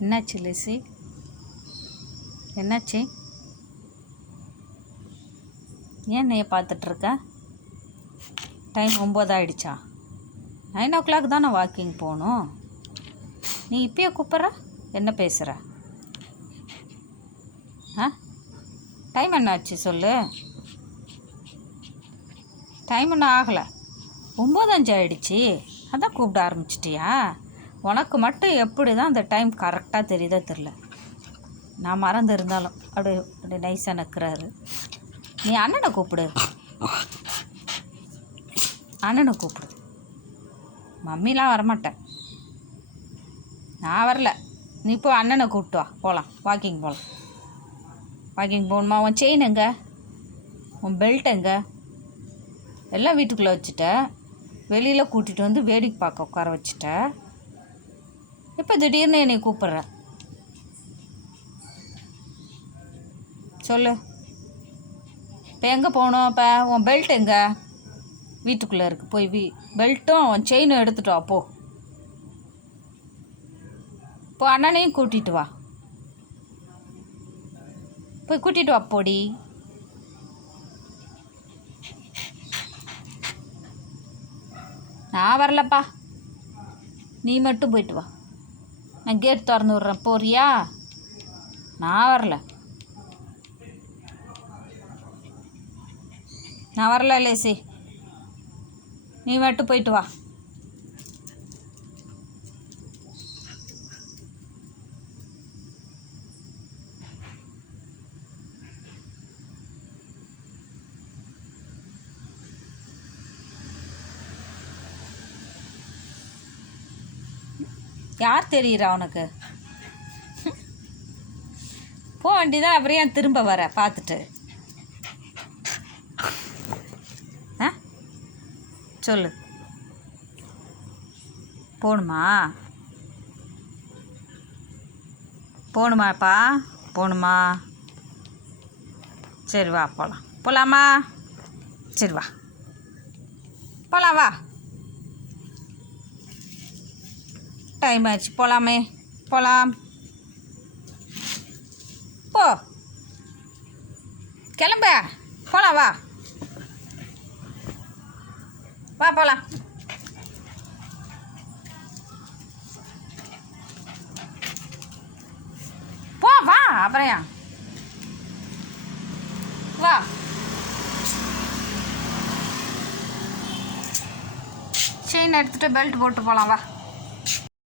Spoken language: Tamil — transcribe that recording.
என்னாச்சு லெசி? என்னாச்சு? ஏன் என்னைய பார்த்துட்ருக்க? டைம் ஒம்பது ஆயிடுச்சா நைன் ஓ கிளாக் தானே வாக்கிங் போகணும். நீ இப்பயே கூப்பிட்ற? என்ன பேசுகிற ஆ? டைம் என்னாச்சு சொல்லு. டைம் இன்னும் ஆகலை. ஒம்பது அஞ்சு ஆயிடுச்சு. அதான் கூப்பிட ஆரம்பிச்சிட்டியா? உனக்கு மட்டும் எப்படி தான் அந்த டைம் கரெக்டாக தெரியுதோ தெரில நான் மறந்து இருந்தாலும் அப்படி அப்படி நைஸாக நக்கிறாரு. நீ அண்ணனை கூப்பிடு. அண்ணனை கூப்பிடு. மம்மிலாம் வரமாட்டேன். நான் வரல. நீ இப்போ அண்ணனை கூப்பிட்டு வா. போகலாம் வாக்கிங் போகலாம் வாக்கிங் போகணுமா? உன் செயின் எங்க? உன் பெல்ட் எங்க? எல்லாம் வீட்டுக்குள்ளே வச்சுட்ட வெளியில் கூட்டிகிட்டு வந்து வேடிக்கை பார்க்க உட்கார வச்சுட்டேன். இப்போ திடீர்னு என்னை கூப்பிட்ற. சொல்லு. இப்போ எங்கே போகணும் இப்போ? உன் பெல்ட் எங்கே? வீட்டுக்குள்ளே இருக்குது போய் வீ பெல்ட்டும் உன் செயினும் எடுத்துட்டோம் வா போ. இப்போ அண்ணனையும் கூட்டிகிட்டு வா. போய் கூட்டிகிட்டு வா போடி. நான் வரலப்பா. நீ மட்டும் போயிட்டு வா. நான் கேட் திறந்து விட்றேன். போறியா? நான் வரல. நான் வரல லேசி. நீ மட்டும் போயிட்டு வா. யார் தெரியுறா உனக்கு? போக வேண்டியதான் அப்புறம் ஏன் திரும்ப வர? பார்த்துட்டு. ஆ? சொல்லு. போகணுமா போகணுமாப்பா போகணுமா சரி வா போகலாம் போகலாமா சரி வா. போகலாம் வா. டைம் ஆச்சு போகலாமே போகலாம் போ கிளம்ப போகலாம் வா வா போகலாம் போ வா அப்புறம் வா செயின் எடுத்துகிட்டு பெல்ட் போட்டு போகலாம் வா.